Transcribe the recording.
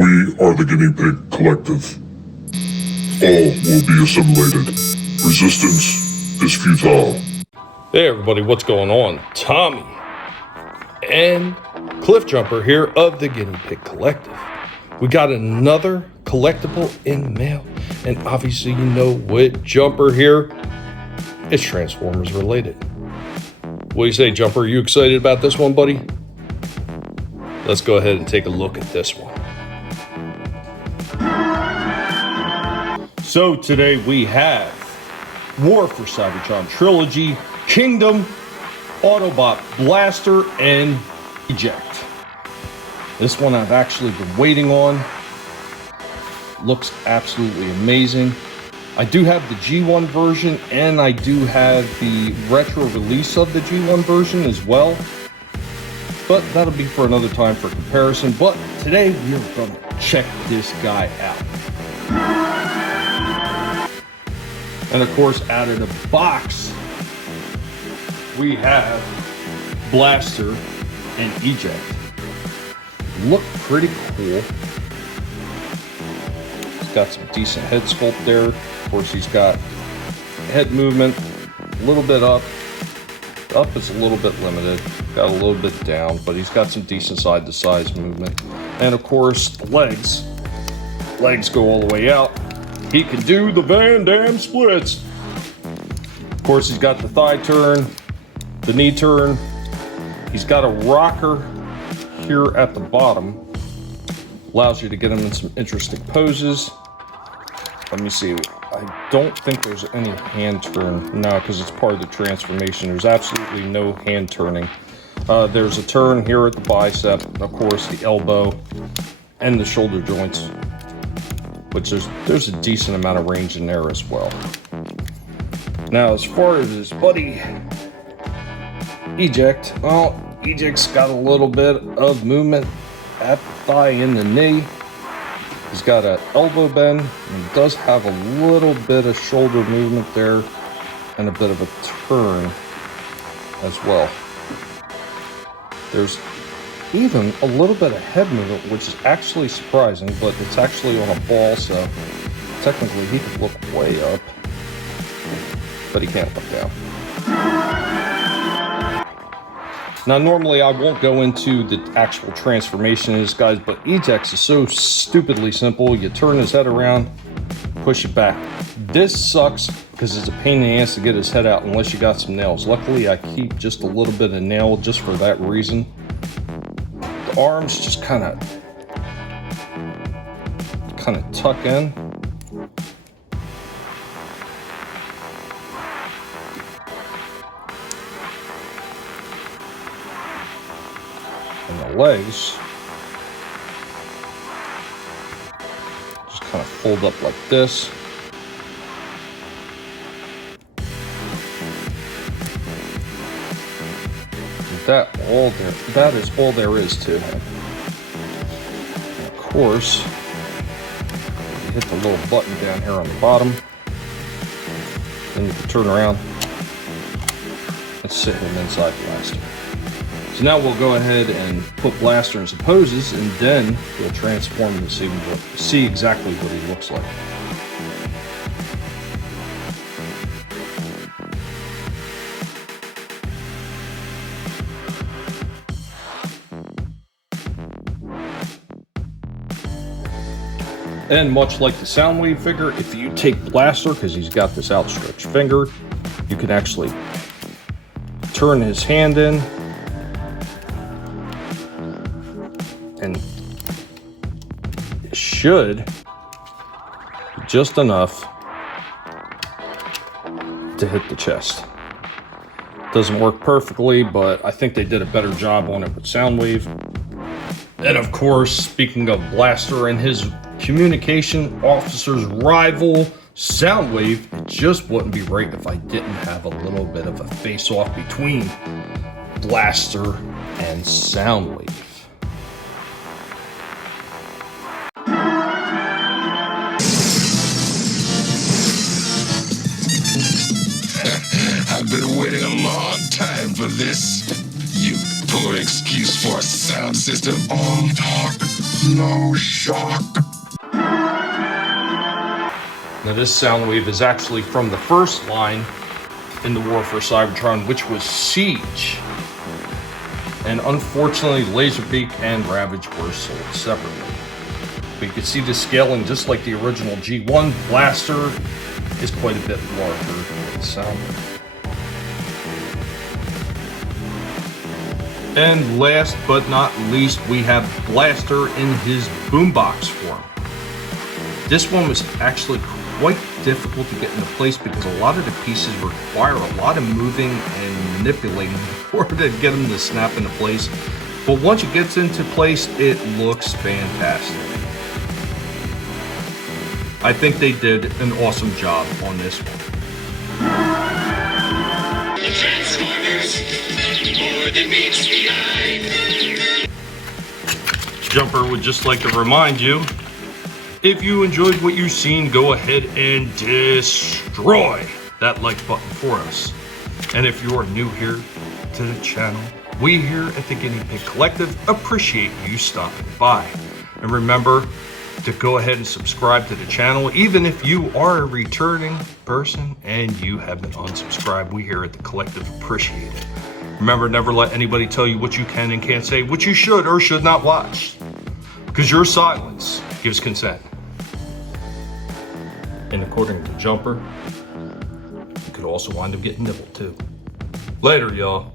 We are the Guinea Pig Collective. All will be assimilated. Resistance is futile. Hey everybody, what's going on? Tommy and Cliff Jumper here of the Guinea Pig Collective. We got another collectible in the mail, and obviously you know with Jumper here, it's Transformers related. What do you say, Jumper? Are you excited about this one, buddy? Let's go ahead and take a look at this one. So today we have War for Cybertron Trilogy, Kingdom, Autobot, Blaster and Eject. This one I've actually been waiting on. Looks absolutely amazing. I do have the G1 version and I do have the retro release of the G1 version as well. But that'll be for another time for comparison. But today we are going to check this guy out. And of course, out of the box, we have Blaster and Eject. Look pretty cool. He's got some decent head sculpt there. Of course, he's got head movement, a little bit up. Up is a little bit limited. Got a little bit down, but he's got some decent side to side movement. And of course, the legs. Legs go all the way out. He can do the Van Damme splits. Of course, he's got the thigh turn, the knee turn. He's got a rocker here at the bottom. Allows you to get him in some interesting poses. Let me see. I don't think there's any hand turn. No, because it's part of the transformation. There's absolutely no hand turning. There's a turn here at the bicep, of course, the elbow, and the shoulder joints. Which there's a decent amount of range in there as well. Now, as far as his buddy Eject, well, Eject's got a little bit of movement at the thigh and the knee. He's got an elbow bend and does have a little bit of shoulder movement there and a bit of a turn as well. There's even a little bit of head movement, which is actually surprising, but it's actually on a ball, so technically he could look way up, but he can't look down. Now, normally I won't go into the actual transformation of this guy, but Eject is so stupidly simple. You turn his head around, push it back. This sucks because it's a pain in the ass to get his head out unless you got some nails. Luckily, I keep just a little bit of nail just for that reason. The arms just kind of tuck in. And the legs just kind of fold up like this. That is all there is to him. And of course, you hit the little button down here on the bottom. Then you can turn around and sit him inside Blaster. So now we'll go ahead and put Blaster in some poses, and then we'll transform him to see exactly what he looks like. And much like the Soundwave figure, if you take Blaster, because he's got this outstretched finger, you can actually turn his hand in, and it should be just enough to hit the chest. Doesn't work perfectly, but I think they did a better job on it with Soundwave. And of course, speaking of Blaster and his communication officer's rival, Soundwave, it just wouldn't be right if I didn't have a little bit of a face-off between Blaster and Soundwave. I've been waiting a long time for this. You poor excuse for a sound system on dark. No shock. Now this sound wave is actually from the first line in the War for Cybertron, which was Siege. And unfortunately, Laserbeak and Ravage were sold separately. But you can see the scaling, just like the original G1, Blaster is quite a bit larger than the sound wave. And last but not least, we have Blaster in his Boombox form. This one was actually quite difficult to get into place because a lot of the pieces require a lot of moving and manipulating in order to get them to snap into place. But once it gets into place, it looks fantastic. I think they did an awesome job on this one. The Transformers, more than meets the eye. Jumper would just like to remind you, if you enjoyed what you've seen, go ahead and destroy that like button for us. And if you are new here to the channel, we here at the Guinea Pig Collective appreciate you stopping by. And remember to go ahead and subscribe to the channel, even if you are a returning person and you have been unsubscribed. We here at the Collective appreciate it. Remember, never let anybody tell you what you can and can't say, what you should or should not watch, because your silence gives consent. And according to Jumper, you could also wind up getting nibbled too. Later, y'all.